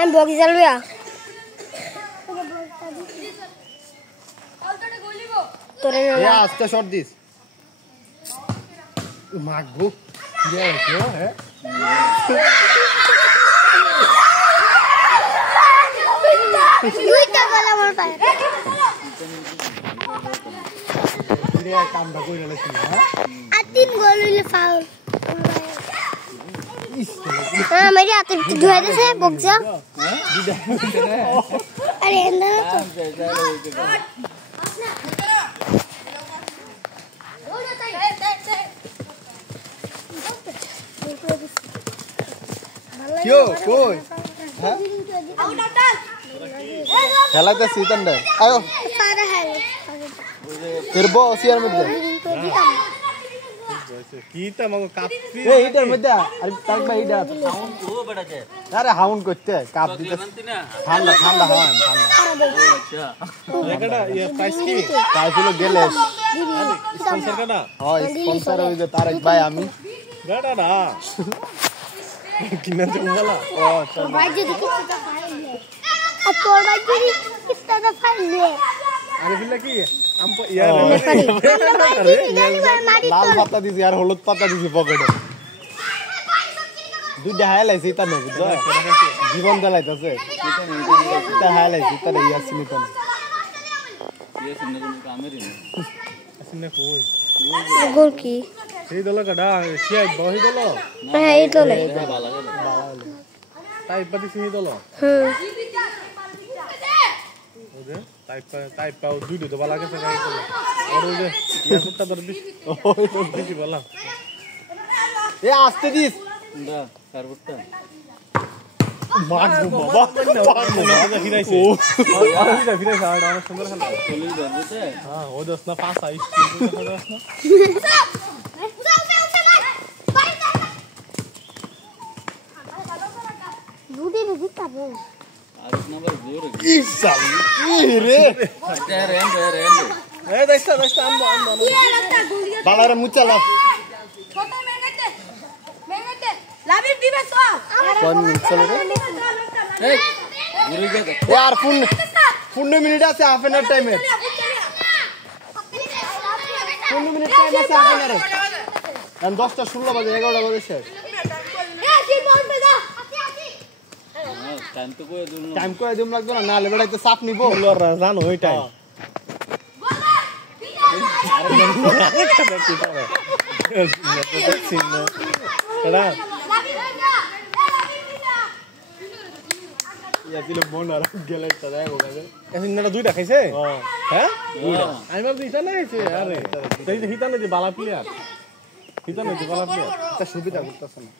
I'm bogi jalbiya tore na ya aste shot dis magbo ye ho hai duita bala mar pae ire কামটা কইরা লাইছি না আর তিন গোল হইলে ফাউল হ্যাঁ মেরে হাতে ধুয়ে দিছে বকজা আরে না তো কিও কই হ্যাঁ খেলাতে সিতন দে আয়ো সারা হ্যালো তিরবো সিয়ার মধ্যে কিটা মগো কাপি এই এটার মধ্যে আর তাক ভাই এটা সাউন্ড কো বড়াছে আরে হাউন করতে কাপ দিতে ঠান্ডা ঠান্ডা হাওয়া ঠান্ডা আচ্ছা এটা ये प्राइस की प्राइस হলো গেলেস স্পন্সর কাটা হ্যাঁ স্পন্সর হই যে তারেক ভাই আমি বেটা না কিনা তো বলা ও চল ভাই যদি কিস্তা ফাইলে আর তোর ভাই যদি কিস্তা ফাইলে আরে বিল্লা কি আম ইয়ার লাল পাতা দিছি আর হলুদ পাতা দিছি পকেটে দুইটা হাইলাইছি তা নয় বুঝছো জীবন জ্বালাইতাছে এটা হাইলাইছি তারে ইয়াসিনি কোন ইয়াসিনি কোন কামেরই না আসলে কই গোল কি সেই দল কাটা সিআই বহি দল হ্যাঁ এই দলে ভালো তাই পাতি সেই দল ওদে তাই পাও দুইটো তো ভালো গেছে গাই দল আর ওই যে ইয়াসটা ধর দিস ওই তো দিছি বলা এ আস্তে দিস দা কারবটা মাগবো বাবা মাগবো ফিরাইছে ও ফিরাইছে আর অনেক সুন্দর খেলা চলি ধরতে হ্যাঁ ও দস না পাঁচ আইস দস না দুটি দুটি কাবো আজ নাম্বার জোর ইসাল রে রে এ দস্তা আম বালারে মুচালা ছোট মেঙ্গাতে লাভি দিবে তো কোন চলে রে এই গুরু গে यार 15 মিনিট আছে হাফ এন আওয়ার টাইমে 15 মিনিট টাইম আছে হাফ এন আওয়ার এখন 10টা 16 বাজে 11টা বাজে শেষ টাইম কই দিম লাগবে না নালে বেড়াই তো চাপ নিবো লরা জানো ওই টাইম এডা ইয়া দিলে মন আর গেলে তো দেয় ওখানে এখন না দুইটা খাইছে হ্যাঁ দুইটা আমি ভাবছি এটা না খাইছে আরে তাই হিতা না যে বালা প্লেয়ার হিতা না যে বালা প্লেয়ার তা সুবিধা করতেছ না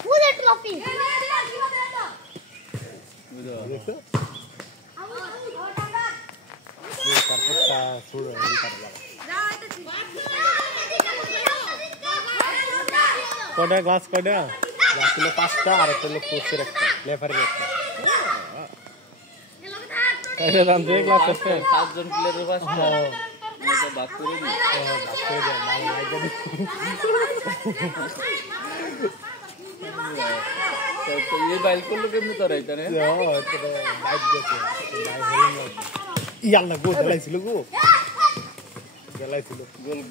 ফুলে ট্রফি দেখো ये करपटा छोड़ ये कर लगा कोडा ग्लास कोडा ग्लास लो पांचटा আর একটা লোক কোচে রাখতে লেফারে রাখতে कैसे दाम दे ग्लास আছে 7 জন প্লেয়ারের পাঁচটা এটা বাদ করে দি বাদ করে দে মাল লাগে দি तो ये बाइल को लोग केमने तो रहता है हां तो बाइक जैसे बाइक हेलमेट ইয়াল্লা গো দেলাইছিল গো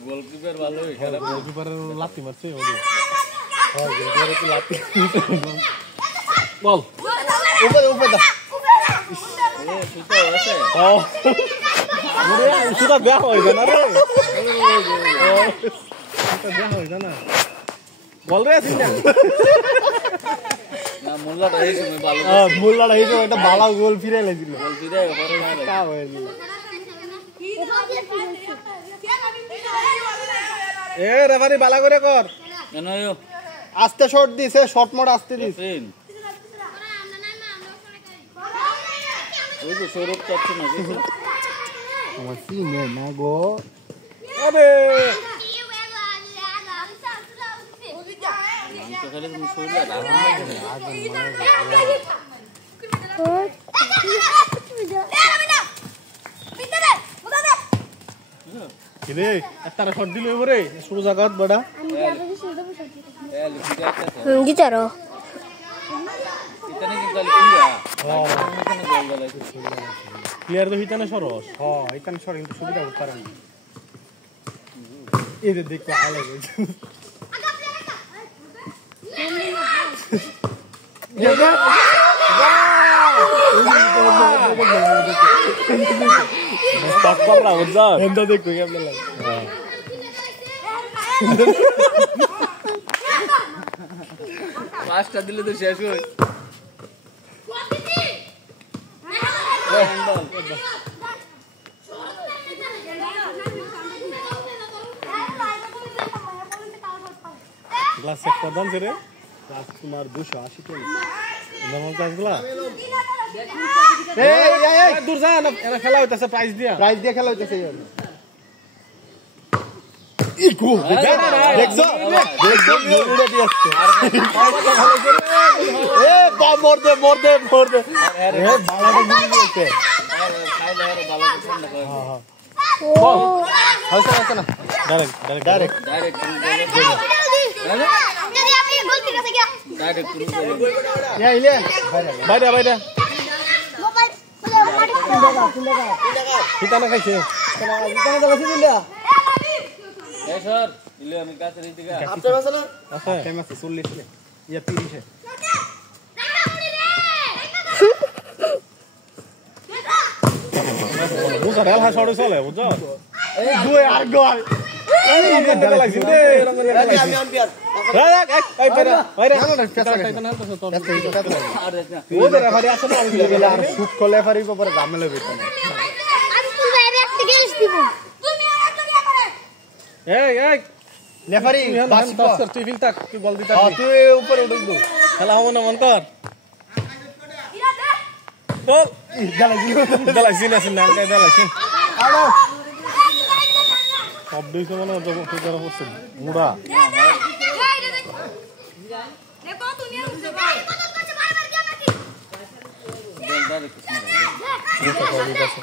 গোলকিপার ভালো খেলা গোলকিপার লাত্তি মারছে ওরে হ্যাঁ গোলকিপার তো লাত্তি বল উপরে দা এ সুতো আছে ও ওরে সুতো বেয়া হই না রে সুতো বেয়া হই না বল রে সিনা না মোল্লাটা এই সময় ভালো মোল্লাটা এই সময় একটা ভালো গোল ফিরাই লাইছিল গোল ফিরাই পরে না কা হইছিল এ রেফারি বালা করে কর কেন আস্তে শট দিছে শট মোড আস্তে দিস ওই তো সৌরভ চাচ্ছে না আমার সিনে না গো আরে কিরে একটা শট দিল এবারে শুরু জায়গা বড়া গিটারো প্লেয়ার তো হিতানে সরস হিতানে সর কিন্তু সুবিধা করতে পারে না এই যে দেখতে ভালো লাগে দেখো কেমন লাগে পাঁচটা দিলে তো শেষ হয় গ্লাস চেক করদাম রে গ্লাস তোমার 280 টাকা নরমাল গ্লাসগুলা এই দূর যা না এরা খেলা হইতাছে প্রাইজ দিয়ে খেলা হইতাছে ইকো দেখছো মুড়ে দিয়েছে এ বা মোর দে এ বালাটা গুলি দিয়েছে খাইলে আরো ভালো পছন্দ করে হ্যাঁ হাসা না ডাইরেক্ট ইলে বাইরে হিতানা খাইছে হিতানা তো বসে দিলা এ স্যার দিলে আমি কাছে দিতে গা আপনার আছে না আছে টাইম আছে 40 লে ইয়া 30 বুঝা রেল হা ছড়ে চলে বুঝছো এই দুই আর গোল এই দেলা লাগছে দে আমি আম্পিয়ার এই বাইরে না পেছাটা না তো আর ওদের রেফারি আছে না আর শুট করলে রেফারি উপরে ঝামেলা হইতো না আমি তো বাইরে একটা গেস দিব তুমি আমার তো কি করে এই রেফারি বাস কর তুই ফিল তাক তুই বল দিতা তুই উপরে উঠে দে খেলা হবে না মন কর ইরা দে বল দালা জিনা সিনা কাই দালা কিন আলো সব দিছে মানে তো ফিকার হচ্ছে মুড়া দেখো তুমি উঠে ভাই কত কাছে বারবার কি আমাকে বলদারে কিছু না এটা করি দাস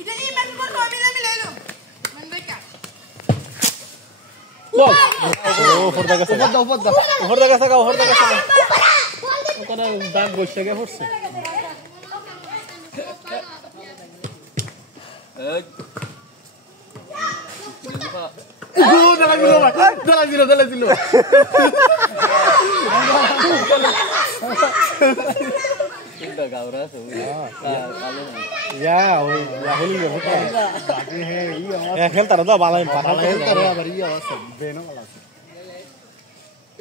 এটা এই ম্যাচ করতে আমি লেলো মান বেটা বল ও ফরদা গেছে উপর দা গেছে ওখানে দাগ বসে গে পড়ছে এই দালা দিল তিনটা গাওরা আছে কালো ইয়া ওই রাহুল গে হতা বাকি হে ই আমার খেল তারা তো বালাই তারা আবার ই আছে বেনো वाला আছে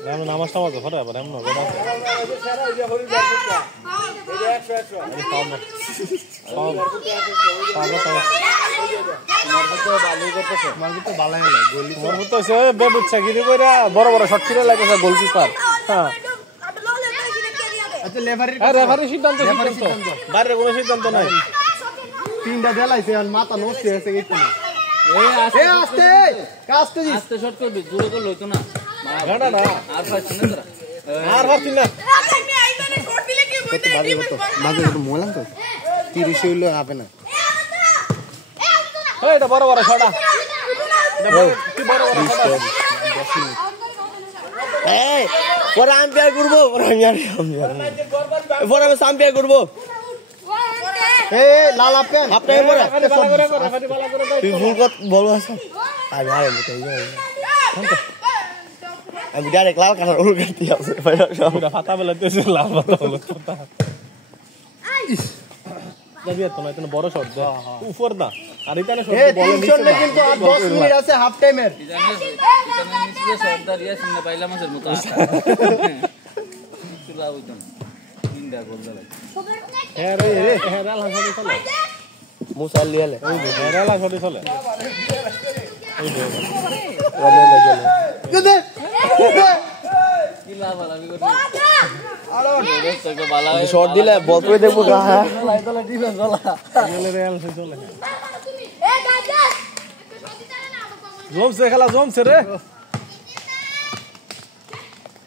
নাম নামাজটা বাজে ফরে আবার এমন হবে না বড় বড় শট ছিল লাগেছে গোলকিপার হ্যাঁ আচ্ছা রেফারি সিদ্ধান্ত বাইরে কোনো সিদ্ধান্ত নাই তিনটা দেলাইছে আর মাথা নষ্ট হয়েছে কিছু না এই আস্তে কাস্তে জি আস্তে শট করবি জোরে করে লইতো না গাড়া না আর পাচ্ছ না তোরা আর পারছি না আমি আইবানে শট দিলে কি কত বাড়ি হতো মাঝে একটু মোলাম তো 30 হইলো হবে না এই এটা বড় বড় ছড়া কি বড় বড় ছড়া এই পরে আম্পায়ার করব পরে আমি আম্পায়ার করব এই লাল আপেন আপনার পরে তুই ভুল কথা বলো আছে আমি আর এমনি কই আমি ডাইরেক্ট লাল কালার উড় করতে আছে ভাই সবটা ফাটা বেলাতেছে লাল পাতা হলো কথা যাবি তো না এটা বড় শট দা উপর দা আর এখানে শট বলে নিচে কিন্তু আর 10 মিনিট আছে হাফ টাইমের ইতানে নিচে সর্দার ইয়া সিনে পাইলা মাসের মতো চুলা হইতো তিনটা গোল দাও হ্যাঁ রে হেরাল হাসি চলে মুসাল লিয়ালে ওই যে হেরাল হাসি চলে ওই যে রমে লাগে কিলা বালা বি করবি আরে তো বালা শট দিলে বল করে দেখবো গা হ্যাঁ লাইতলা ডিফেন্স वाला গেলে রিয়াল সে চলে এ গাজা একটা শট দিতে না জমছে খেলা জমছে রে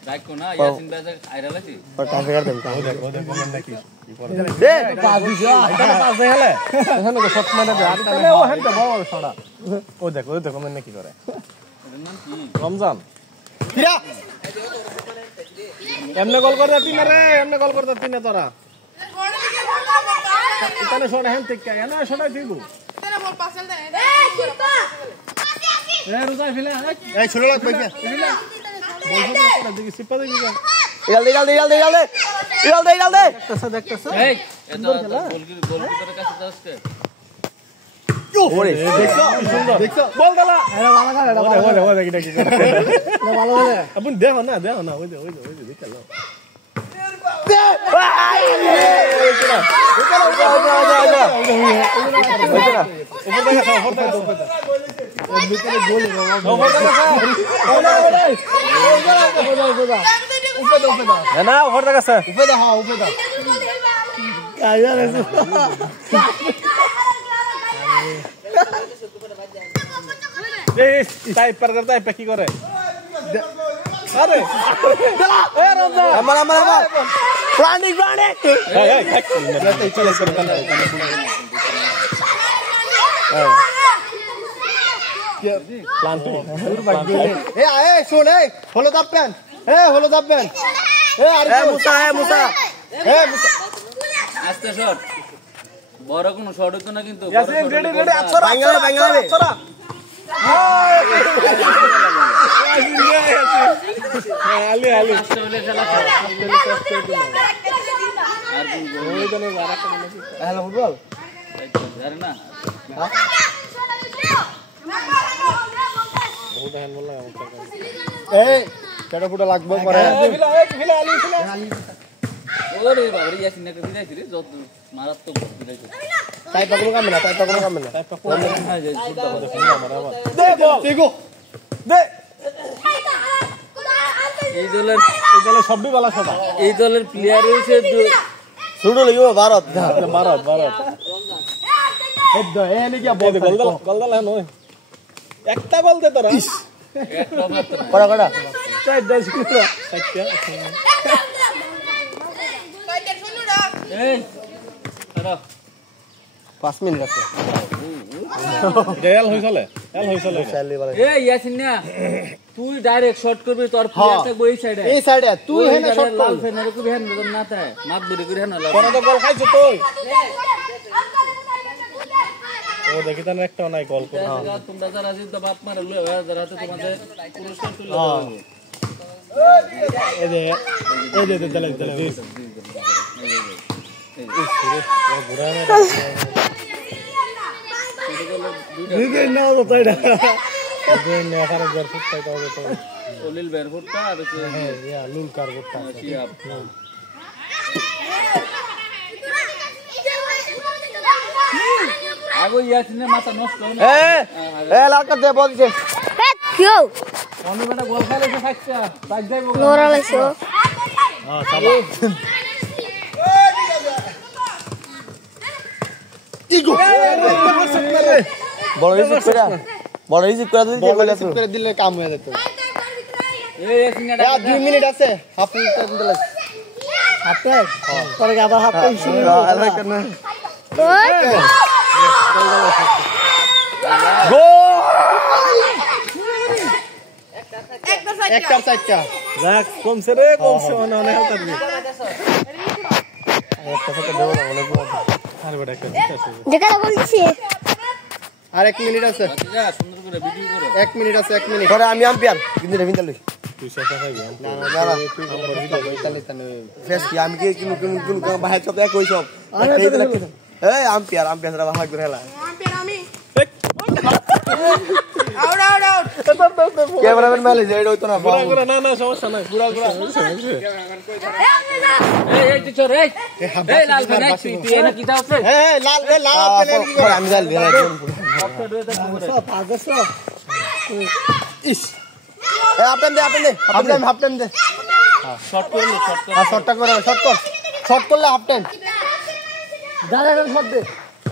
ডাকো না ইয়াসিন ভাই আইরা লাইছি और काफे कर देम काफे देखो देखो मैं की दे पास दिस এটা পাস দে হেলে এখানে তো শট মারা দে আর তাহলে ও হেনটা বড় ছড়া ও দেখো मैं কি করে এর নাম কি রমজান কিরা এমনে গোল করে দিতি না রে এমনে গোল করে দিতি না তোরা এখানে শট হেন ঠিক কে না শট দিবু এ রুজাই ফেলে এই ছোট লাগ কইছে বলছো না দেখি সিপা দেখি জলদি দেখতেছ এই এটা গোল করে কাছে যাচ্ছে ওরে দেখছো সুন্দর দেখছো বল দালা এরা ভালো করে এটা ওরে কি দেখি করে না ভালো করে আপনি দেখো না ওই যে দেখলো टाइपर करता है पैकी करे अरे ए रमजान हमारा प्राणी ए सुन ए হলো দাপেন এ আরে মুসা আস্তে শট বড় কোনো শট হতো না কিন্তু ইয়াসিন রেডি আছরা আলি আস্তে হলে খেলা আর কোন ওই জন্য বারাকা মানে হ্যালো ফুটবল আরে না বহুত হ্যান্ডবল লাগা এই কেডা ফুটা লাগবে পরে ফিলা আলি ওরে বাবা ইয়াসিন একটা দিলাইছি রে যত মারাত্মক দিলাইছি তাই পাগল কাম না হ্যাঁ যে ফুটটা বড় ফিলা মারা দেখো দে এই দলের সবই বালা সবা এই দলের প্লেয়ার হইছে শুরু লাগিব ভারত হেড এ নে কি গোল দাল নয় একটা গোল দে তোরা একটা মাত্র কড়া চাই দাস কুরা সাইটটা এই আরে 5 মিনিট আছে রেল হইছলে এই ইয়াসিন না তুই ডাইরেক্ট শট করবি তোর প্লেয়ার থাকবে এই সাইডে তুই হেনে শট কর লাল ফেনার কো হেন না তাই মাত ধরে করে হেন লাল কোন তো গোল খাইছ তুই ও দেখি তার একটা নাই গোল করে তোমরা যারা জিত বাপ মারে লয়ে যারা তো তোমাদের পুরস্কার তুলে দেব এই দে দলে দুই না তো তাইডা দুই না আরে জারফুট তাইটা হবে তো ওলিল বেরফুটটা আর হ্যাঁ ইয়া লুল কারবুটটা শিয়াব আগো ইয়াসিনে মাথা নষ্ট হলো এ লাকা দে বলছে কেউ আমি বেটা গোল খেলেছে থাকছে তাই যাইব নোরা লাইছো হ্যাঁ সাবা ইগো বড় ইজি করে দিলে কাম হয়ে যেত এই ইয়াসিনে 2 মিনিট আছে হাফ মিনিট দিলে হাফ টাইম পরে আবার হাফ টাইম শুরু আলাদা করনা ওই একটা সাইডটা যাক কমছে অনেক হতাবি একটা সাইডটা দেব না অনেক বড় আরে বড় একটা আছে দেখা বলছি আর 1 মিনিট আছে যা সুন্দর করে ভিডিও করো 1 মিনিট আছে 1 মিনিট পরে আমি আম্পিয়ার কিন্তু রেভিন লই তুই শেষ খাইবি না তুই আমার ভিডিও কইতালে তানে ফেস কি আমি কি কোন বাহির সব এক কই সব এই আম্পিয়ার রা ভাগ করে হেলা আম্পিয়ার আমি আউট ক্যামেরাম্যান মেলে যে এটা হইতো না পুরা না সমস্যা নাই পুরা এই টিচার এই লাল ফেন তুই এনে কি দাও এই লাল পেলে কি করে আমি জাল ইস এ আপেন দে হাফ টাইম দে শর্ট করলে শর্ট করলে হাফ টাইম দাঁড়া শর্ট দে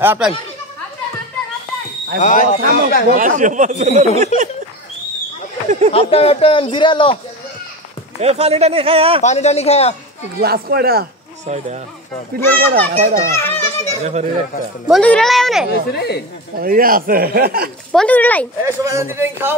হাফ টাইম হাফ টাইম জিরে লো এ পানিটা নি খায়া পানিটা নি খায়া গ্লাস কয়টা 6টা পিলের কয়টা 6টা রেফারি একটা বন্ধু গিরা লাই ওনে রে ইয়া আছে বন্ধু গিরা লাই এ সবাই দিন খাও